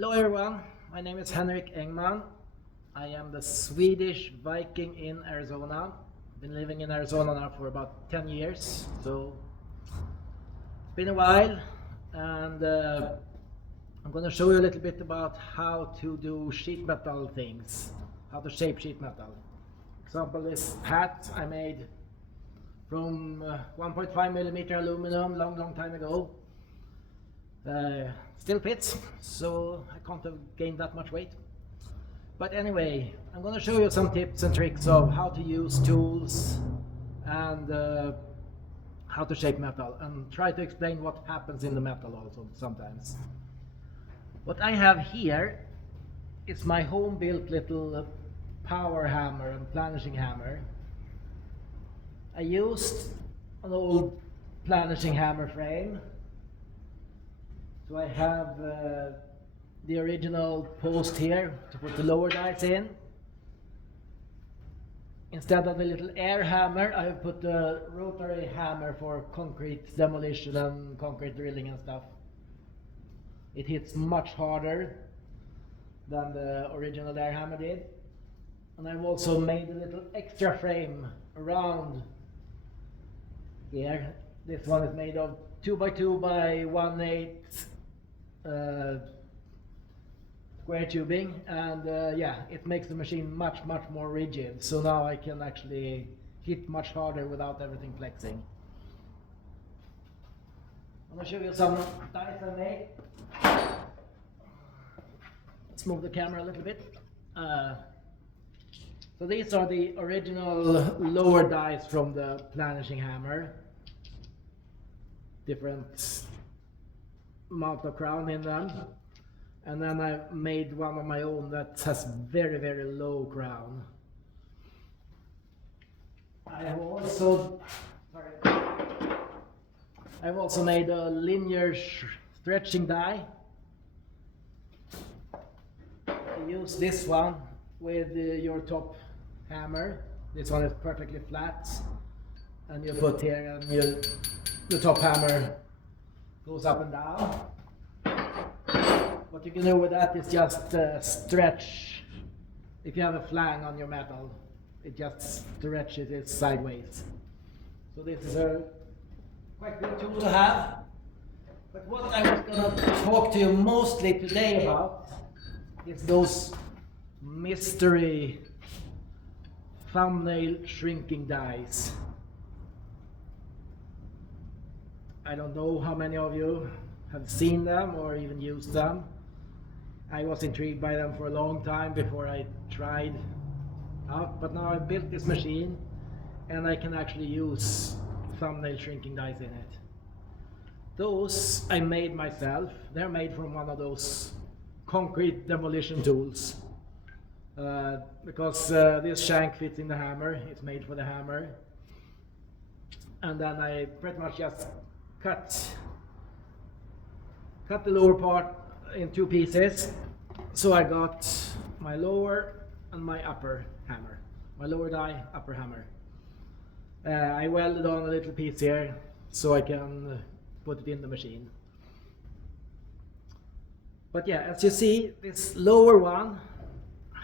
Hello everyone, my name is Henrik Engman. I am the Swedish Viking in Arizona. Been living in Arizona now for about 10 years, so it's been a while, and I'm going to show you a little bit about how to do sheet metal things, how to shape sheet metal. For example, this hat I made from 1.5 millimeter aluminum long time ago. Still fits, so I can't have gained that much weight. But anyway, I'm going to show you some tips and tricks of how to use tools and how to shape metal, and try to explain what happens in the metal also sometimes. What I have here is my home-built little power hammer and planishing hammer. I used an old planishing hammer frame. So I have the original post here to put the lower dice in. Instead of the little air hammer, I have put the rotary hammer for concrete demolition and concrete drilling and stuff. It hits much harder than the original air hammer did. And I've also made a little extra frame around here. This one is made of 2x2 by 1/8 square tubing, and yeah, it makes the machine much more rigid, so now I can actually hit much harder without everything flexing. I'm going to show you some dice I made. Let's move the camera a little bit. So these are the original lower dice from the planishing hammer. Different amount of crown in them, and then I made one of my own that has very low crown. I've also made a linear stretching die. I use this one with your top hammer. This one is perfectly flat, and you put here, and the top hammer goes up and down. What you can do with that is just stretch. If you have a flang on your metal, it just stretches it sideways. So this is a quite good tool to have. But what I was going to talk to you mostly today about is those mystery thumbnail shrinking dies. I don't know how many of you have seen them or even used them. I was intrigued by them for a long time before I tried out, but now I built this machine and I can actually use thumbnail shrinking dies in it. Those I made myself. They're made from one of those concrete demolition tools, because this shank fits in the hammer. It's made for the hammer. And then I pretty much just cut the lower part in two pieces. So I got my lower and my upper hammer. My lower die, upper hammer. I welded on a little piece here so I can put it in the machine. But yeah, as you see, this lower one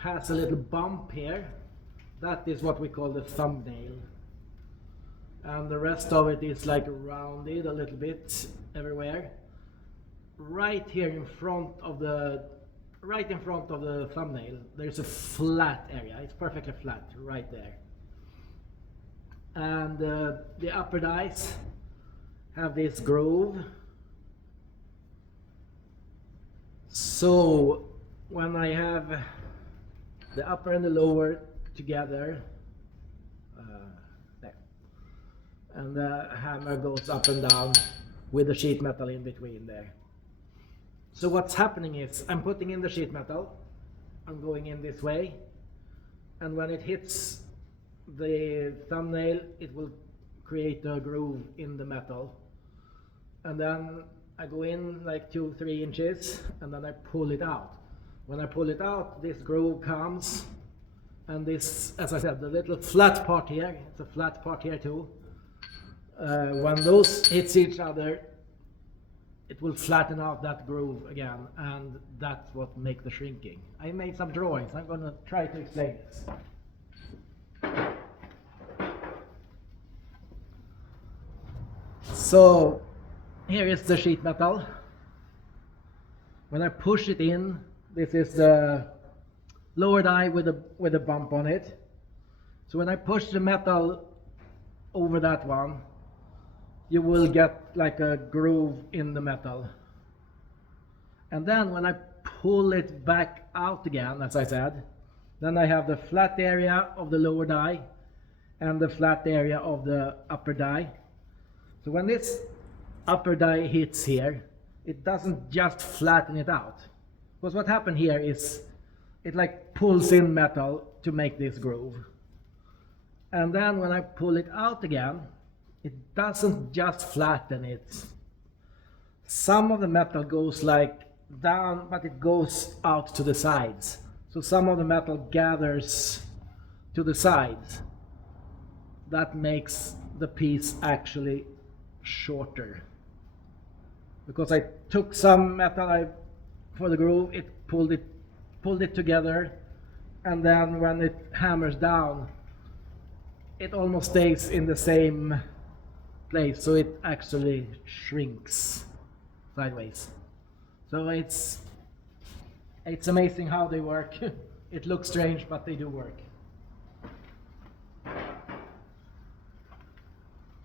has a little bump here. That is what we call the thumbnail. And the rest of it is like rounded a little bit everywhere. Right here in front of the thumbnail, there's a flat area. It's perfectly flat right there. And the upper dice have this groove. So when I have the upper and the lower together, and the hammer goes up and down with the sheet metal in between there. So what's happening is I'm putting in the sheet metal, I'm going in this way, and when it hits the thumbnail, it will create a groove in the metal. And then I go in like 2-3 inches, and then I pull it out. When I pull it out, this groove comes, and this, as I said, the little flat part here, it's a flat part here too. When those hits each other, it will flatten out that groove again, and that's what makes the shrinking. I made some drawings. I'm going to try to explain this. So here is the sheet metal. When I push it in, this is the lower die with a bump on it. So when I push the metal over that one, you will get like a groove in the metal. And then when I pull it back out again, as I said, then I have the flat area of the lower die and the flat area of the upper die. So when this upper die hits here, it doesn't just flatten it out. Because what happened here is it like pulls in metal to make this groove. And then when I pull it out again, it doesn't just flatten it. Some of the metal goes like down, but it goes out to the sides. So some of the metal gathers to the sides. That makes the piece actually shorter. Because I took some metal for the groove, it pulled it together, and then when it hammers down, it almost stays in the same place, so it actually shrinks sideways. So it's amazing how they work. It looks strange, but they do work.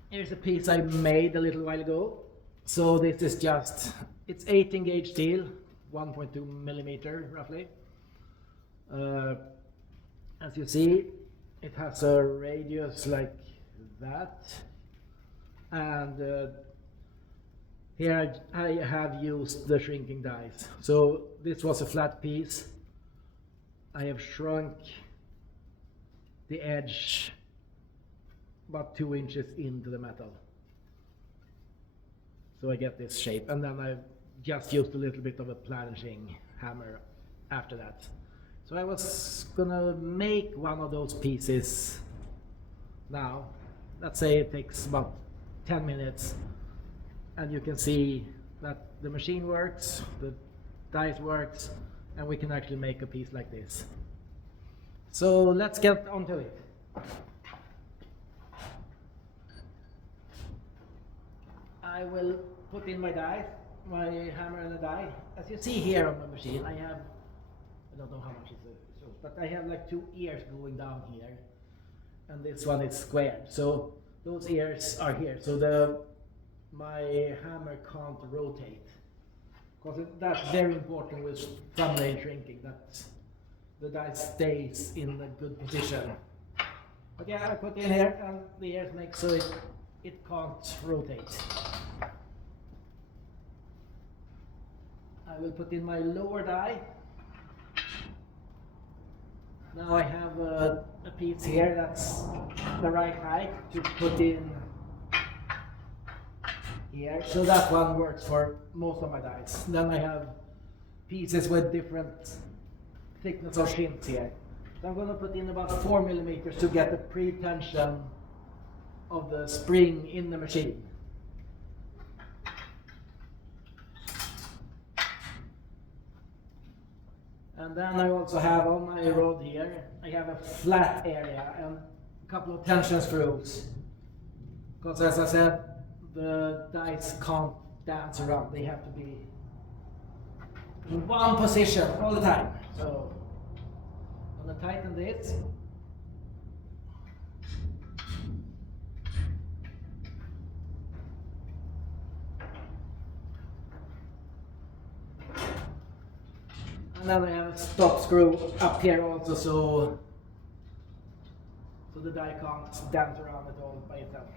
Here's a piece I made a little while ago. So this is just, it's 18 gauge steel, 1.2 millimeter roughly. As you see, it has a radius like that. And here I have used the shrinking dies. So this was a flat piece. I have shrunk the edge about 2 inches into the metal. So I get this shape, and then I've just used a little bit of a planishing hammer after that. So I was gonna make one of those pieces now. Let's say it takes about 10 minutes, and you can see that the machine works, the dice works, and we can actually make a piece like this. So let's get onto it. I will put in my die, my hammer and a die. As you see here on the machine, I don't know how much it shows, but I have like 2 ears going down here, and this one is squared. So those ears are here. So my hammer can't rotate, because that's very important with thumbnail shrinking, that the die stays in a good position. But yeah, I put in here, and the ears make so it can't rotate. I will put in my lower die. Now I have a piece here that's the right height to put in here. So that one works for most of my dies. Then I have pieces with different thickness of shins here. So I'm going to put in about 4 millimeters to get the pre-tension of the spring in the machine. And then I also have on my rod here, I have a flat area and a couple of tension screws. Because as I said, the dice can't dance around, they have to be in one position all the time. So I'm going to tighten this. And then I have a stop screw up here also, so the die can't dance around it all by itself.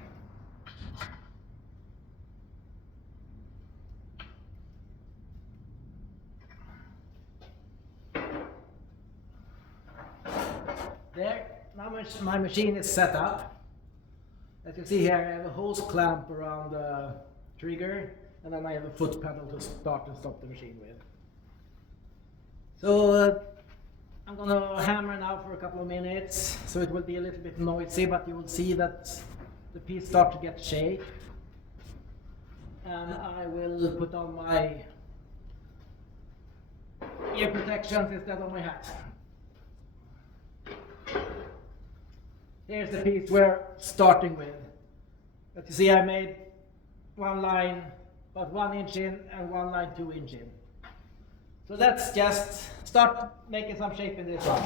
There, now my machine is set up. As you see here, I have a hose clamp around the trigger, and then I have a foot pedal to start and stop the machine with. So I'm going to hammer now for a couple of minutes, so it will be a little bit noisy, but you will see that the piece starts to get shape. and I will put on my ear protections instead of my hat. Here's the piece we're starting with. But you see I made one line about 1 inch in and one line 2 inch in. So let's just start making some shape in this one.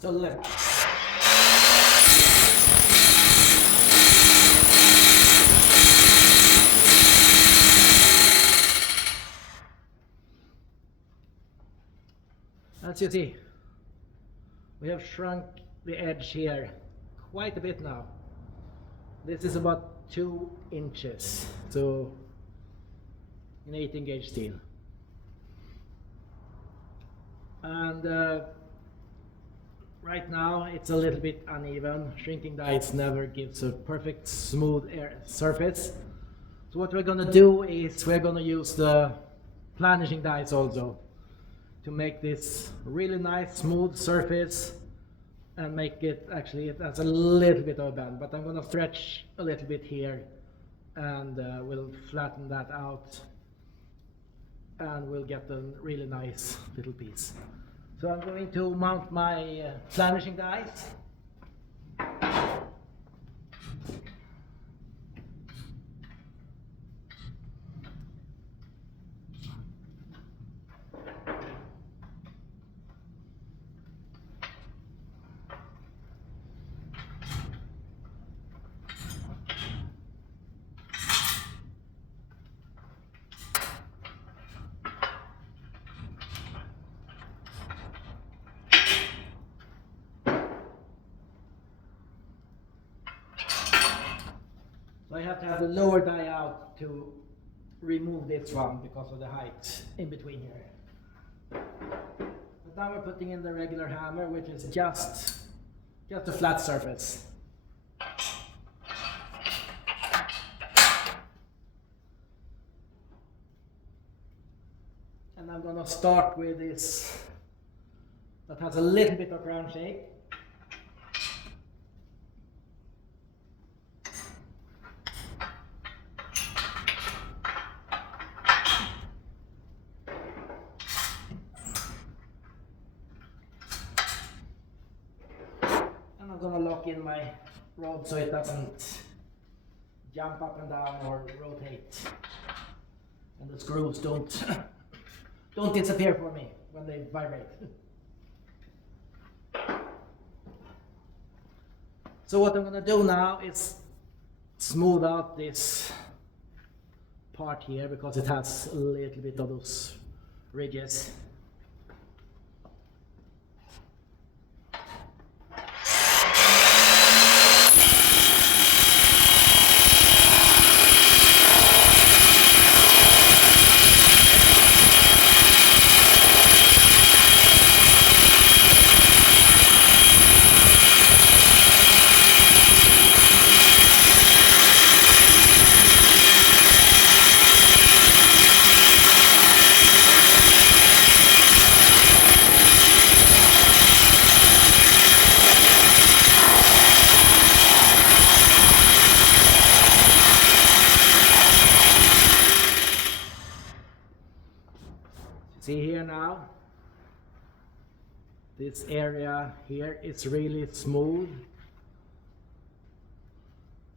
So left. As you see, we have shrunk the edge here quite a bit now. This is about 2 inches, so in 18 gauge steel. And right now it's a little bit uneven. Shrinking dies never gives a perfect smooth surface. So what we're gonna do is we're gonna use the planishing dies also to make this really nice smooth surface and make it actually, it has a little bit of a bend, but I'm gonna stretch a little bit here and we'll flatten that out and we'll get a really nice little piece. So I'm going to mount my planishing dies. So I have to have the lower die out to remove this one because of the height in between here. But now we're putting in the regular hammer, which is just a flat surface. And I'm gonna start with this that has a little bit of crown shape. I'm gonna lock in my rod so it doesn't jump up and down or rotate, and the screws don't don't disappear for me when they vibrate. So what I'm gonna do now is smooth out this part here because it has a little bit of those ridges. See here now, this area here is really smooth.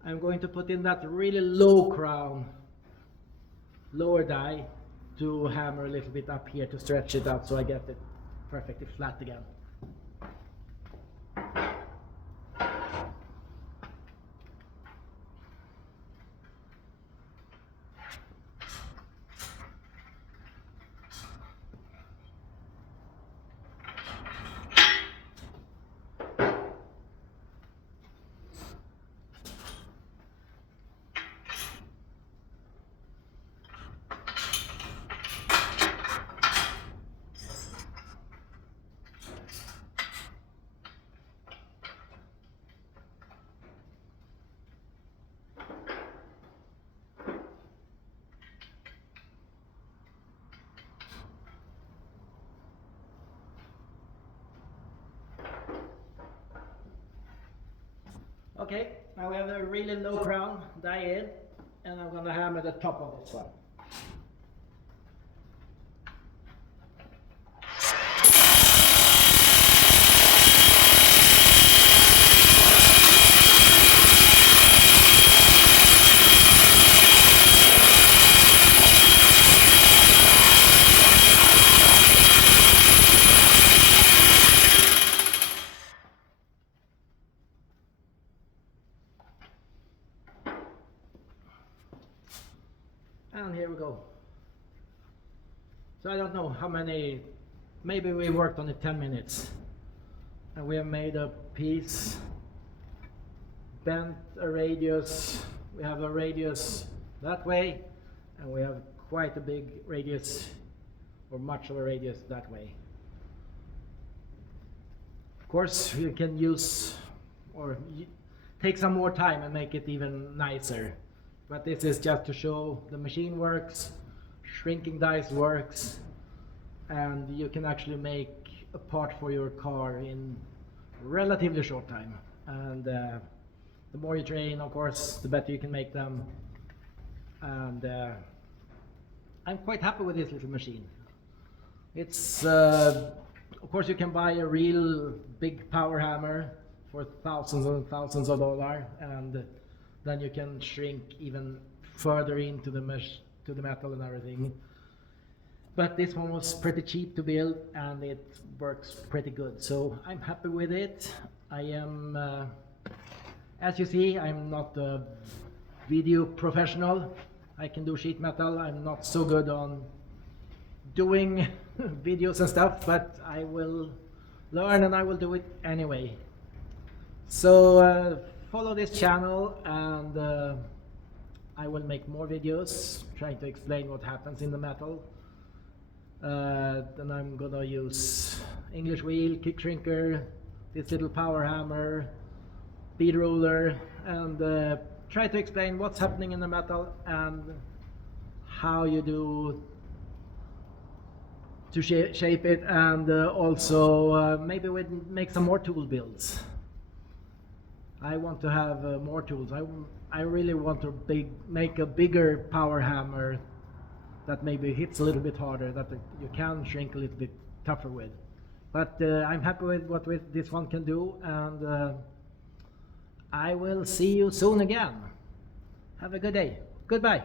I'm going to put in that really low crown, lower die, to hammer a little bit up here to stretch it out so I get it perfectly flat again. Okay, now we have a really low crown die in, and I'm going to hammer the top of this one. And here we go. So I don't know how many, maybe we worked on it 10 minutes. And we have made a piece, bent a radius. We have a radius that way, and we have quite a big radius, or much of a radius that way. Of course, you can use, or take some more time and make it even nicer. But this is just to show the machine works, shrinking dice works, and you can actually make a part for your car in relatively short time. And the more you train, of course, the better you can make them. And I'm quite happy with this little machine. It's, of course, you can buy a real big power hammer for thousands and thousands of dollars, and then you can shrink even further into the metal and everything. But this one was pretty cheap to build, and it works pretty good. So I'm happy with it. I am, as you see, I'm not a video professional. I can do sheet metal. I'm not so good on doing videos and stuff, but I will learn and I will do it anyway. So follow this channel, and I will make more videos trying to explain what happens in the metal. Then I'm gonna use English wheel, kick shrinker, this little power hammer, bead roller, and try to explain what's happening in the metal and how you do to shape it, and also maybe we make some more tool builds. I want to have more tools. I really want to make a bigger power hammer that maybe hits a little bit harder, that you can shrink a little bit tougher with. But I'm happy with what this one can do, and I will see you soon again. Have a good day. Goodbye.